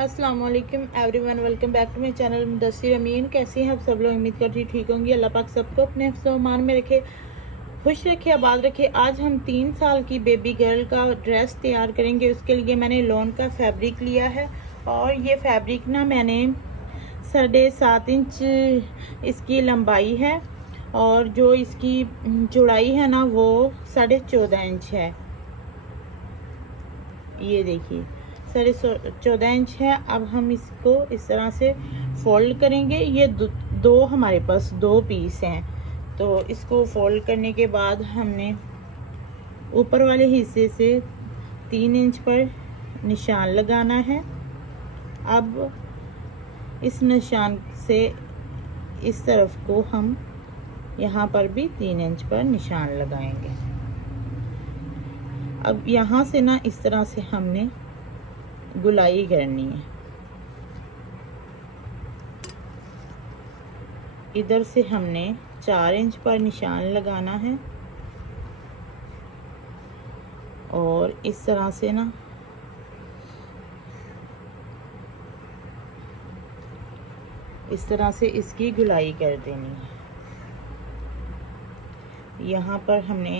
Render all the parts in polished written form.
अस्सलाम वालेकुम everyone, welcome back to my channel Mudassir Amin. कैसी हैं आप सब लोग? उम्मीद करती ठीक होंगी। अल्लाह पाक सबको अपने हिफ्ज़ मान में रखे, खुश रखे, आबाद रखे। आज हम 3 साल की बेबी गर्ल का ड्रेस तैयार करेंगे। उसके लिए मैंने लॉन का फैब्रिक लिया है और ये फैब्रिक ना मैंने 7.5 इंच इसकी लंबाई है और जो इसकी चौड़ाई है ना वो 14.5 इंच है। ये देखिए 14.5 इंच है। अब हम इसको इस तरह से फोल्ड करेंगे। ये दो हमारे पास 2 पीस हैं, तो इसको फोल्ड करने के बाद हमने ऊपर वाले हिस्से से 3 इंच पर निशान लगाना है। अब इस निशान से इस तरफ को हम यहाँ पर भी 3 इंच पर निशान लगाएंगे। अब यहाँ से ना इस तरह से हमने गुलाई करनी है। इधर से हमने 4 इंच पर निशान लगाना है और इस तरह से ना इस तरह से इसकी गुलाई कर देनी है। यहाँ पर हमने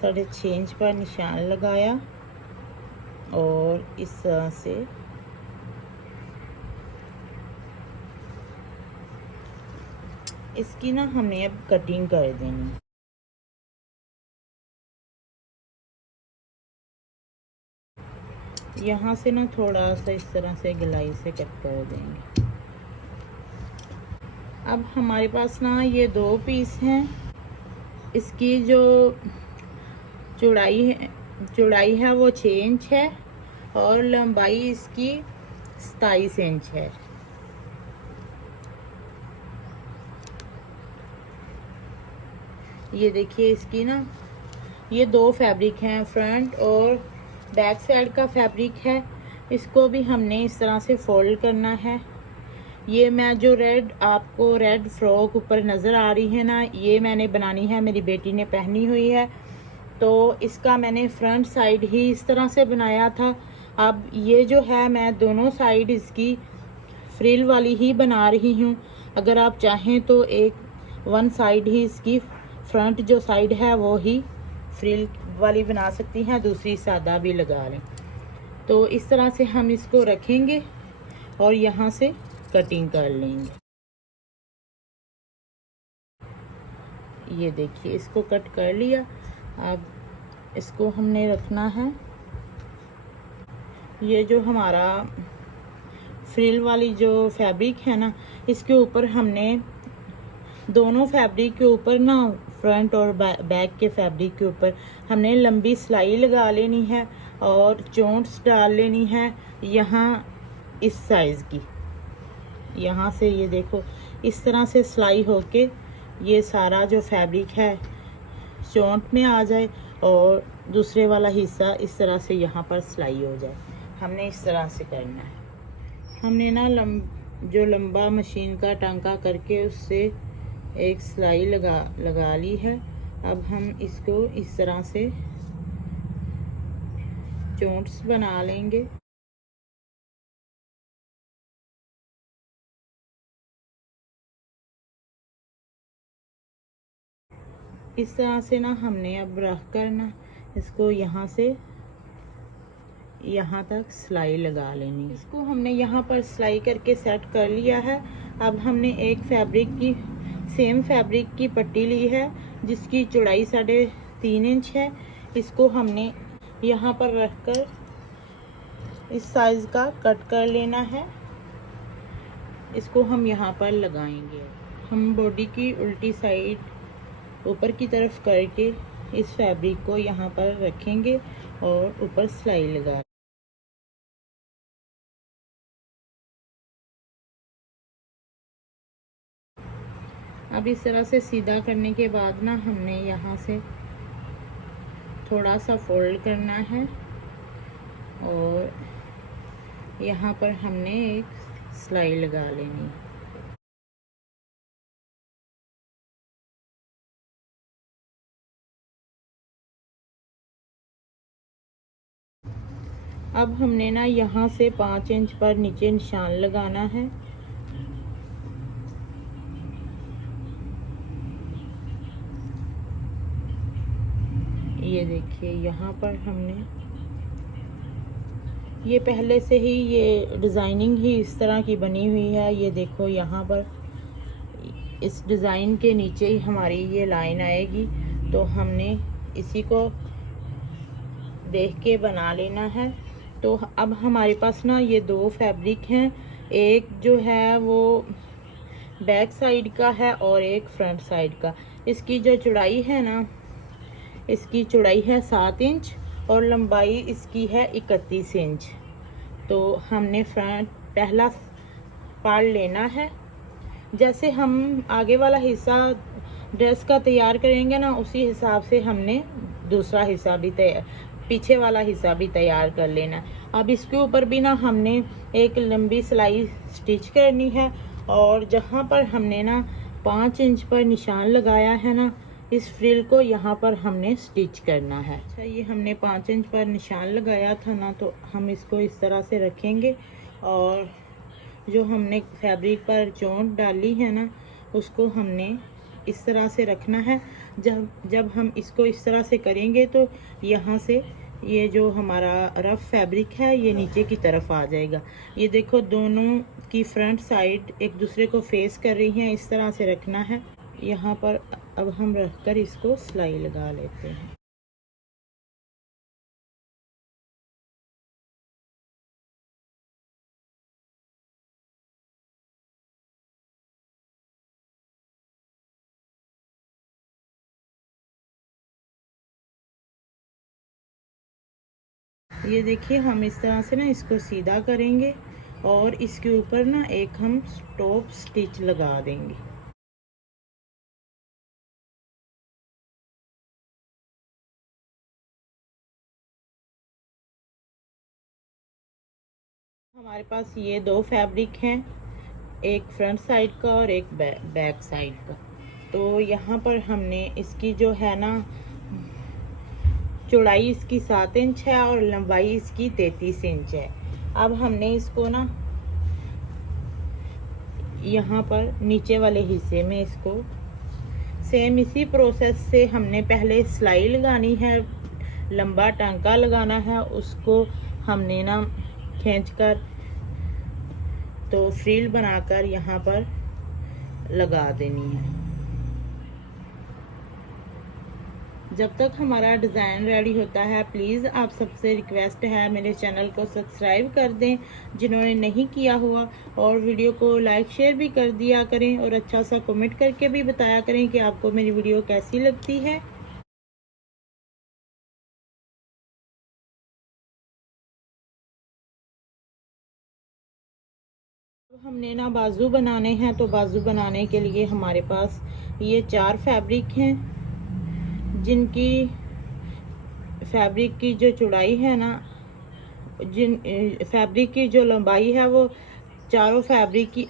6.5 इंच पर निशान लगाया और इस तरह से इसकी ना हमने अब कटिंग कर देनी है। यहाँ से ना थोड़ा सा इस तरह से गुलाई से कट कर देंगे। अब हमारे पास ना ये 2 पीस हैं। इसकी जो चौड़ाई है वो 6 इंच है और लंबाई इसकी 27 इंच है। ये देखिए इसकी ना ये 2 फैब्रिक हैं, फ्रंट और बैक साइड का फैब्रिक है। इसको भी हमने इस तरह से फोल्ड करना है। ये मैं जो आपको रेड फ्रॉक ऊपर नज़र आ रही है ना, ये मैंने बनानी है, मेरी बेटी ने पहनी हुई है, तो इसका मैंने फ्रंट साइड ही इस तरह से बनाया था। अब ये जो है मैं दोनों साइड इसकी फ्रिल वाली ही बना रही हूँ। अगर आप चाहें तो वन साइड ही इसकी फ्रंट जो साइड है वो ही फ्रिल वाली बना सकती हैं, दूसरी सादा भी लगा लें। तो इस तरह से हम इसको रखेंगे और यहाँ से कटिंग कर लेंगे। ये देखिए इसको कट कर लिया। अब इसको हमने रखना है। ये जो हमारा फ्रिल वाली जो फैब्रिक है ना, इसके ऊपर हमने दोनों फैब्रिक के ऊपर ना फ्रंट और बैक के फैब्रिक के ऊपर हमने लंबी सिलाई लगा लेनी है और चोंट्स डाल लेनी है यहाँ इस साइज़ की। यहाँ से ये देखो इस तरह से सिलाई होके ये सारा जो फैब्रिक है चोंट में आ जाए और दूसरे वाला हिस्सा इस तरह से यहाँ पर सिलाई हो जाए। हमने इस तरह से करना है। हमने ना जो लंबा मशीन का टांका करके उससे एक सिलाई लगा ली है। अब हम इसको इस तरह से चोंट्स बना लेंगे। इस तरह से ना हमने अब रख कर ना इसको यहाँ से यहाँ तक सिलाई लगा लेनी। इसको हमने यहाँ पर सिलाई करके सेट कर लिया है। अब हमने एक सेम फैब्रिक की पट्टी ली है जिसकी चौड़ाई 3.5 इंच है। इसको हमने यहाँ पर रखकर इस साइज़ का कट कर लेना है। इसको हम यहाँ पर लगाएंगे। हम बॉडी की उल्टी साइड ऊपर की तरफ करके इस फैब्रिक को यहाँ पर रखेंगे और ऊपर सिलाई लगा। अब इस तरह से सीधा करने के बाद ना हमने यहाँ से थोड़ा सा फोल्ड करना है और यहाँ पर हमने एक सिलाई लगा लेनी है। अब हमने ना यहाँ से 5 इंच पर नीचे निशान लगाना है। ये देखिए यहाँ पर हमने ये पहले से ही ये डिज़ाइनिंग ही इस तरह की बनी हुई है। ये देखो यहाँ पर इस डिज़ाइन के नीचे ही हमारी ये लाइन आएगी, तो हमने इसी को देख के बना लेना है। तो अब हमारे पास ना ये 2 फैब्रिक हैं, एक जो है वो बैक साइड का है और एक फ्रंट साइड का। इसकी जो चौड़ाई है ना, इसकी चौड़ाई है 7 इंच और लंबाई इसकी है 31 इंच। तो हमने फ्रंट पहला पार्ट लेना है। जैसे हम आगे वाला हिस्सा ड्रेस का तैयार करेंगे ना, उसी हिसाब से हमने दूसरा हिस्सा भी पीछे वाला हिस्सा भी तैयार कर लेना। अब इसके ऊपर भी ना हमने एक लंबी सिलाई स्टिच करनी है, और जहाँ पर हमने ना 5 इंच पर निशान लगाया है ना, इस फ्रिल को यहाँ पर हमने स्टिच करना है। अच्छा, ये हमने 5 इंच पर निशान लगाया था ना, तो हम इसको इस तरह से रखेंगे, और जो हमने फैब्रिक पर चोंच डाली है ना, उसको हमने इस तरह से रखना है। जब हम इसको इस तरह से करेंगे तो यहाँ से ये जो हमारा रफ फैब्रिक है ये नीचे की तरफ आ जाएगा। ये देखो दोनों की फ्रंट साइड एक दूसरे को फेस कर रही हैं, इस तरह से रखना है। यहाँ पर अब हम रखकर इसको सिलाई लगा लेते हैं। ये देखिए हम इस तरह से ना इसको सीधा करेंगे और इसके ऊपर ना एक हम टॉप स्टिच लगा देंगे। हमारे पास ये 2 फैब्रिक हैं, एक फ्रंट साइड का और एक बैक साइड का। तो यहाँ पर हमने इसकी जो है ना चौड़ाई इसकी 7 इंच है और लंबाई इसकी 33 इंच है। अब हमने इसको ना यहाँ पर नीचे वाले हिस्से में इसको सेम इसी प्रोसेस से हमने पहले सिलाई लगानी है, लंबा टांका लगाना है, उसको हमने ना खींचकर तो फ्रिल बनाकर यहाँ पर लगा देनी है। जब तक हमारा डिज़ाइन रेडी होता है, प्लीज़ आप सबसे रिक्वेस्ट है मेरे चैनल को सब्सक्राइब कर दें जिन्होंने नहीं किया हुआ, और वीडियो को लाइक शेयर भी कर दिया करें, और अच्छा सा कमेंट करके भी बताया करें कि आपको मेरी वीडियो कैसी लगती है। हमने ना बाजू बनाने हैं, तो बाजू बनाने के लिए हमारे पास ये 4 फैब्रिक हैं, जिनकी फैब्रिक की जो चौड़ाई है ना, फैब्रिक की जो लंबाई है वो चारों फैब्रिक की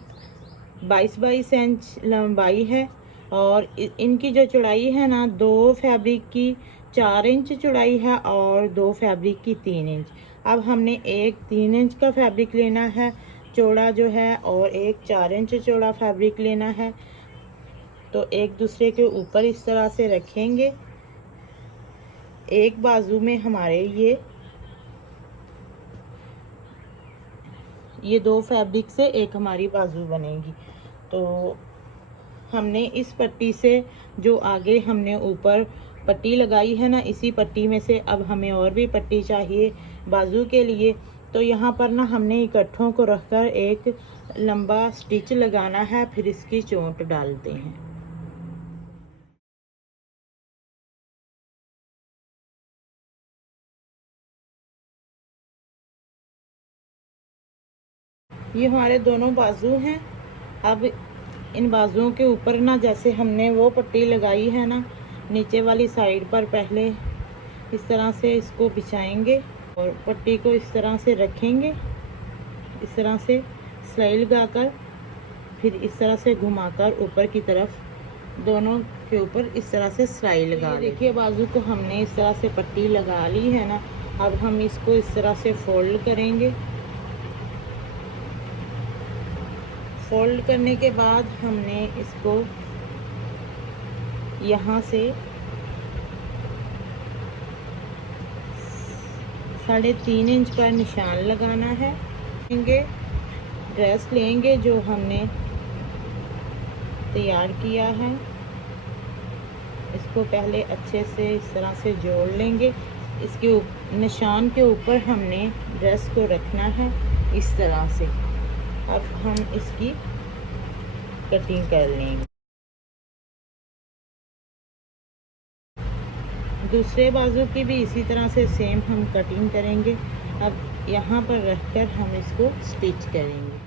22-22 इंच लंबाई है, और इनकी जो चौड़ाई है ना, 2 फैब्रिक की 4 इंच चौड़ाई है और 2 फैब्रिक की 3 इंच। अब हमने एक 3 इंच का फैब्रिक लेना है चौड़ा जो है, और एक 4 इंच चौड़ा फैब्रिक लेना है। तो एक दूसरे के ऊपर इस तरह से रखेंगे। एक बाजू में हमारे ये 2 फैब्रिक से एक हमारी बाजू बनेगी। तो हमने इस पट्टी से जो आगे हमने ऊपर पट्टी लगाई है ना, इसी पट्टी में से अब हमें और भी पट्टी चाहिए बाजू के लिए। तो यहाँ पर ना हमने इकट्ठों को रखकर एक लंबा स्टिच लगाना है, फिर इसकी चोंच डालते हैं। ये हमारे दोनों बाजू हैं। अब इन बाजुओं के ऊपर ना जैसे हमने वो पट्टी लगाई है ना, नीचे वाली साइड पर पहले इस तरह से इसको बिछाएंगे और पट्टी को इस तरह से रखेंगे, इस तरह से सिलाई लगाकर, फिर इस तरह से घुमाकर ऊपर की तरफ दोनों के ऊपर इस तरह से सिलाई लगा। देखिए बाजू को हमने इस तरह से पट्टी लगा ली है ना, अब हम इसको इस तरह से फोल्ड करेंगे। फोल्ड करने के बाद हमने इसको यहाँ से 3.5 इंच पर निशान लगाना है। ड्रेस लेंगे जो हमने तैयार किया है, इसको पहले अच्छे से इस तरह से जोड़ लेंगे। इसके निशान के ऊपर हमने ड्रेस को रखना है इस तरह से। अब हम इसकी कटिंग कर लेंगे। दूसरे बाजू की भी इसी तरह से सेम हम कटिंग करेंगे। अब यहाँ पर रखकर हम इसको स्टिच करेंगे।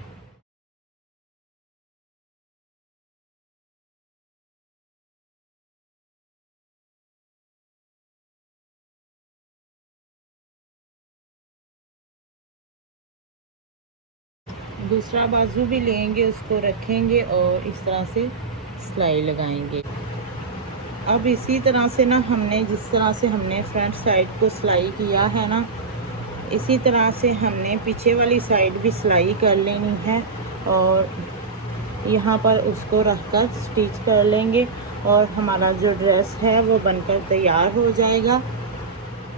दूसरा बाजू भी लेंगे, उसको रखेंगे और इस तरह से सिलाई लगाएंगे। अब इसी तरह से ना हमने जिस तरह से हमने फ्रंट साइड को सिलाई किया है ना, इसी तरह से हमने पीछे वाली साइड भी सिलाई कर लेनी है और यहाँ पर उसको रखकर स्टिच कर लेंगे और हमारा जो ड्रेस है वो बनकर तैयार हो जाएगा।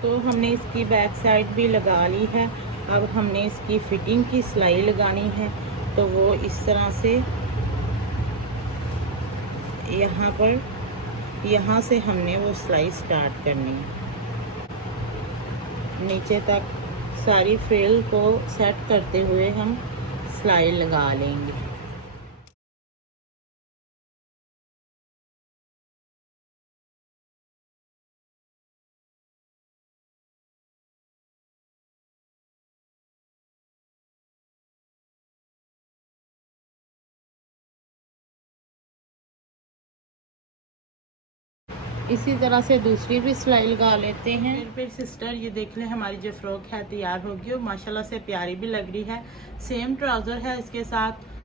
तो हमने इसकी बैक साइड भी लगा ली है। अब हमने इसकी फिटिंग की सिलाई लगानी है, तो वो इस तरह से यहाँ से हमने वो सिलाई स्टार्ट करनी है। नीचे तक सारी फ्रिल को सेट करते हुए हम सिलाई लगा लेंगे। इसी तरह से दूसरी भी सिलाई लगा लेते हैं। फिर सिस्टर ये देख लें, हमारी जो फ्रॉक है तैयार होगी और माशाल्लाह से प्यारी भी लग रही है। सेम ट्राउज़र है इसके साथ।